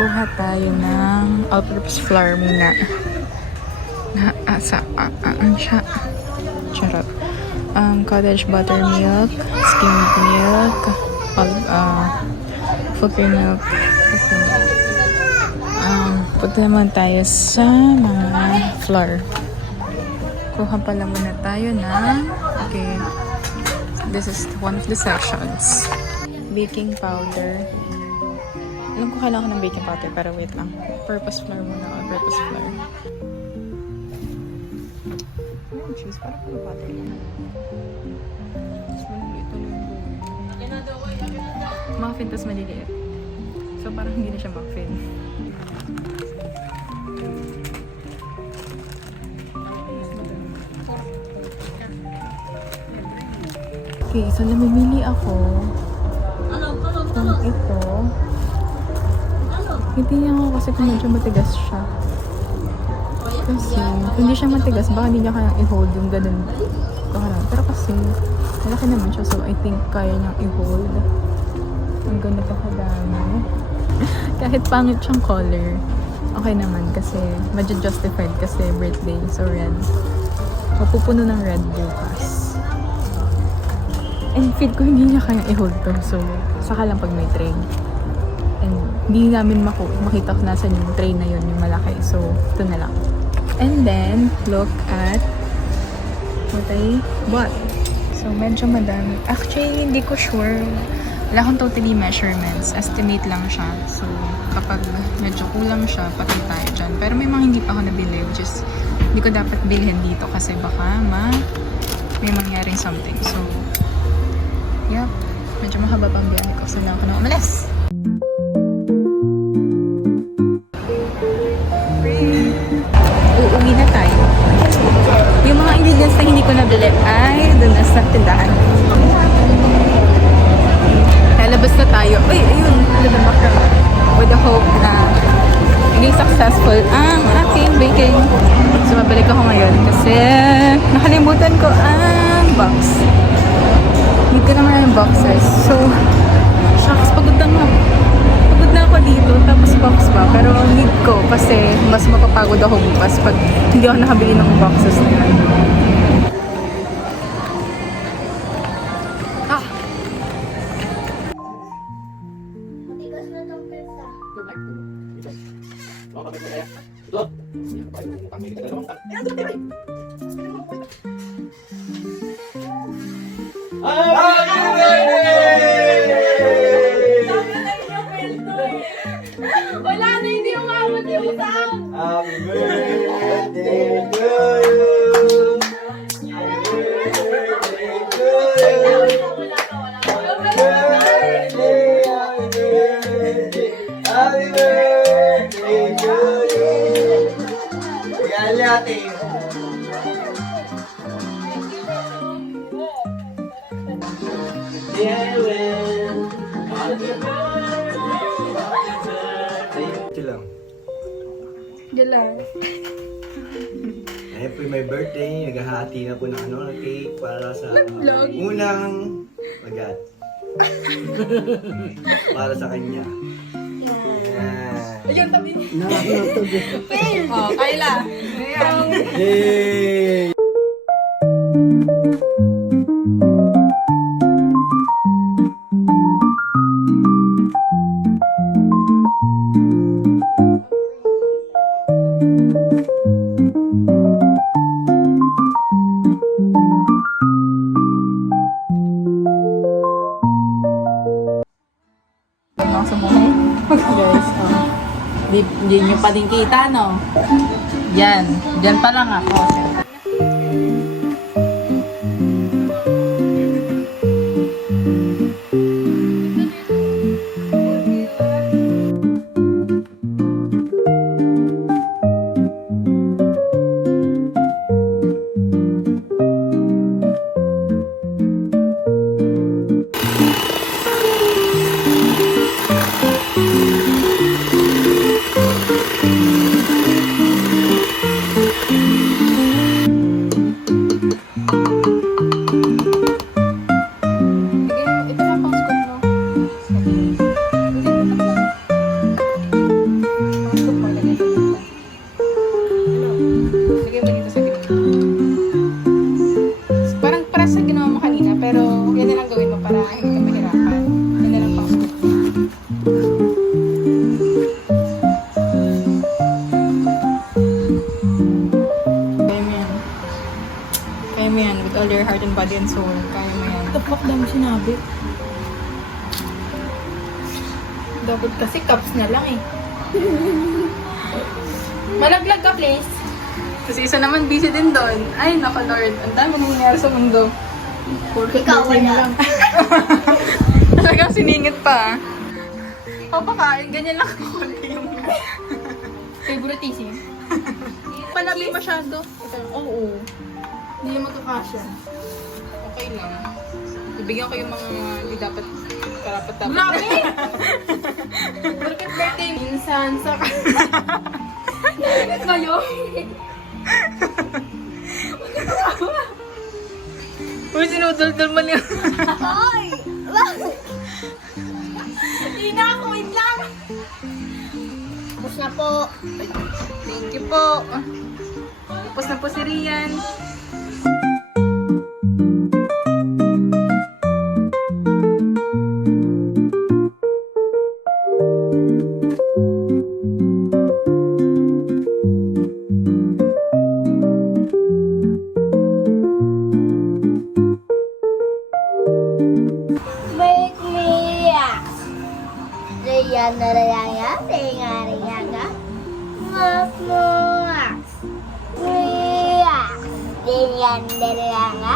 Kuha tayo ng all-purpose flour muna. Siya. Charot. Cottage buttermilk, skimmed milk, full cream milk. Punta naman tayo sa mga flour. Kuha pala muna tayo ng, okay, this is one of the sections. Baking powder. Alam ko kailangan ko ng baking powder, pero wait lang. Purpose flour muna. All-purpose flour. Cheese, parang pala butter lang. Mas maliliit na yung muffin, tas maliliit. So, parang hindi na siya muffin. Okay, so namimili ako ng ito. Hindi niya ako kasi kung medyo matigas siya. Kasi kung hindi siya matigas, baka hindi niya kayang i-hold yung ganun. Pero kasi malaki naman siya, so I think kaya niyang i-hold. Ang ganda pa kadami. Kahit pangit siyang color, okay naman kasi medyo justified kasi birthday, so red. Mapupuno ng red bukas. And feel ko hindi niya kayang i-hold to, so saka lang pag may tray. And hindi namin makita kung nasan yung tray na yun, yung malaki. So, ito na lang. And then, look at what I bought. So, medyo madami. Actually, hindi ko sure. Wala akong totally measurements. Estimate lang siya. So, kapag medyo kulang siya, patay tayo dyan. Pero may mga hindi pa ako nabili. Which is, hindi ko dapat bilhin dito kasi baka may mangyaring something. So, yep. Medyo mahaba pang biyahe ko. So, na ako na umalis. Uuwi na tayo. Yung mga ingredients na hindi ko nabili ay doon na sa tindahan. Lalabas na tayo. Uy, ayun. Lalabas na. With the hope na maging successful ang aking baking. So, mabalik ako ngayon kasi nakalimutan ko ang box. Need ko naman yung boxes. So, shucks, pagod na ako dito, tapos box pa. Pero need ko kasi mas mapapagod ako bukas pag hindi ako nakabili ng boxes na yan. Matigas na itong pizza. Wala na, hindi umabot yung sound. Happy birthday to you. Happy birthday to you. Happy birthday to you. Yan natin. Yeah, well. Ito lang. Gala. Ayun po may birthday. Naghahati na po ng cake para sa Vlog. unang magat. Para sa kanya. Ayun, tabi niya. Fail! Oh, Kayla. Ayan. Yay! Sa buhay. Guys, hindi nyo pa din kita, no? Yan. Diyan pa lang ako. with all your heart and body and soul. Kaya mo yan. The fuck dami sinabi. Dapat kasi cups na lang eh. Malaglag ka, please. Kasi isa naman busy din doon. Ay, naka Lord. Ang dami nangyayari sa mundo. Ikaw wala. Talagang siningit pa. Papakain, ganyan lang ako. Favoritism. Palabi masyado. Oo. Hindi na magkakasya. Okay lang. Ibigyan ko yung mga hindi dapat karapat-dapat. Grabe! Bakit birthday minsan sa... Kayo? Uy, sinudol-dol mo niya. Hoy! Bakit? Hindi na ako, wait lang! Tapos na po. Thank you po. Tapos na po si Rian. Make me relax. Riyan na raya, ringa riyaga. Make me relax. Relax. Riyan na riyaga.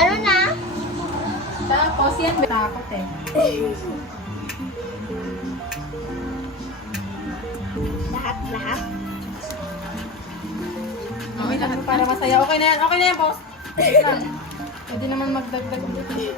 Ano na? Tapos yan. Takot eh. Lahat. Okay, lahat Para masaya. Okay na yan, boss. Pwede naman magdagdag ulit.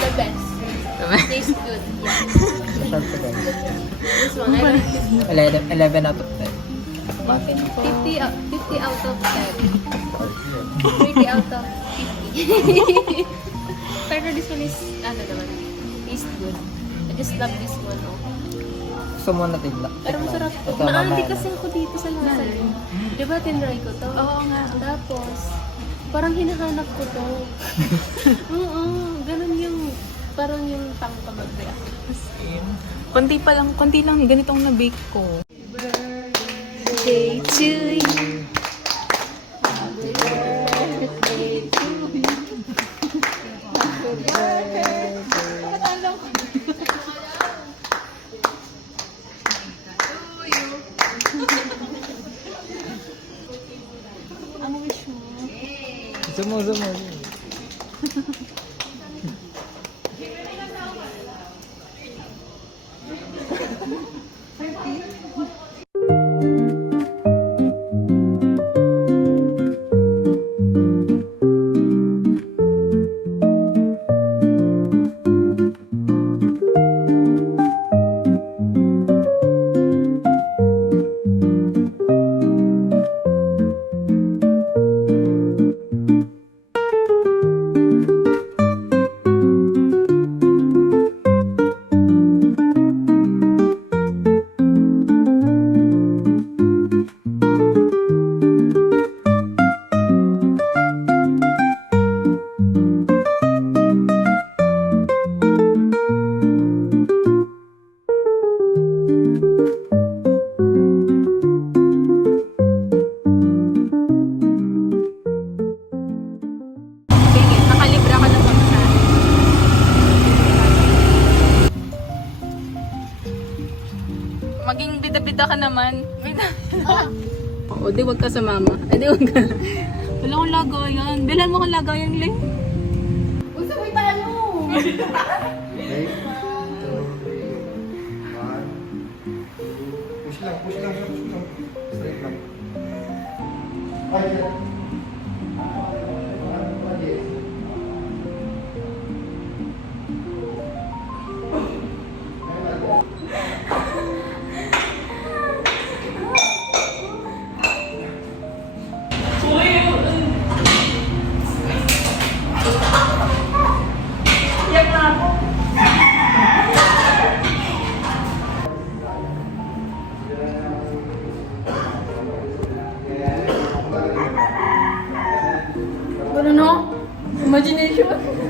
The best. Tastes good. This one, I like it. 11 out of 10. 50 out of 10. 30 out of 50. Pero this one is, ano naman, tastes good. I just love this one. Oh. Gusto mo na tigla? Pero masarap to. Ito, Naanti mamaya kasi ako dito sa lasa. Di ba tinry ko to? Oo nga. Tapos, parang hinahanap ko to. Oo, ganun yung, parang yung tangka mag-react. Konti lang ganitong na-bake ko. Birthday to you. Happy birthday to you. Happy birthday. Ang wish mo. Sumo. bida ka naman. Bida. O, di wag ka sa mama. Ay, di wag ka. Wala akong lagayan. Bilan mo akong lagayan, Ling. Gusto mo italo! Okay? 2, 3, 1, 2. Push lang, push lang, push lang. Straight lang. Ay, yan. Ano no? Imagination.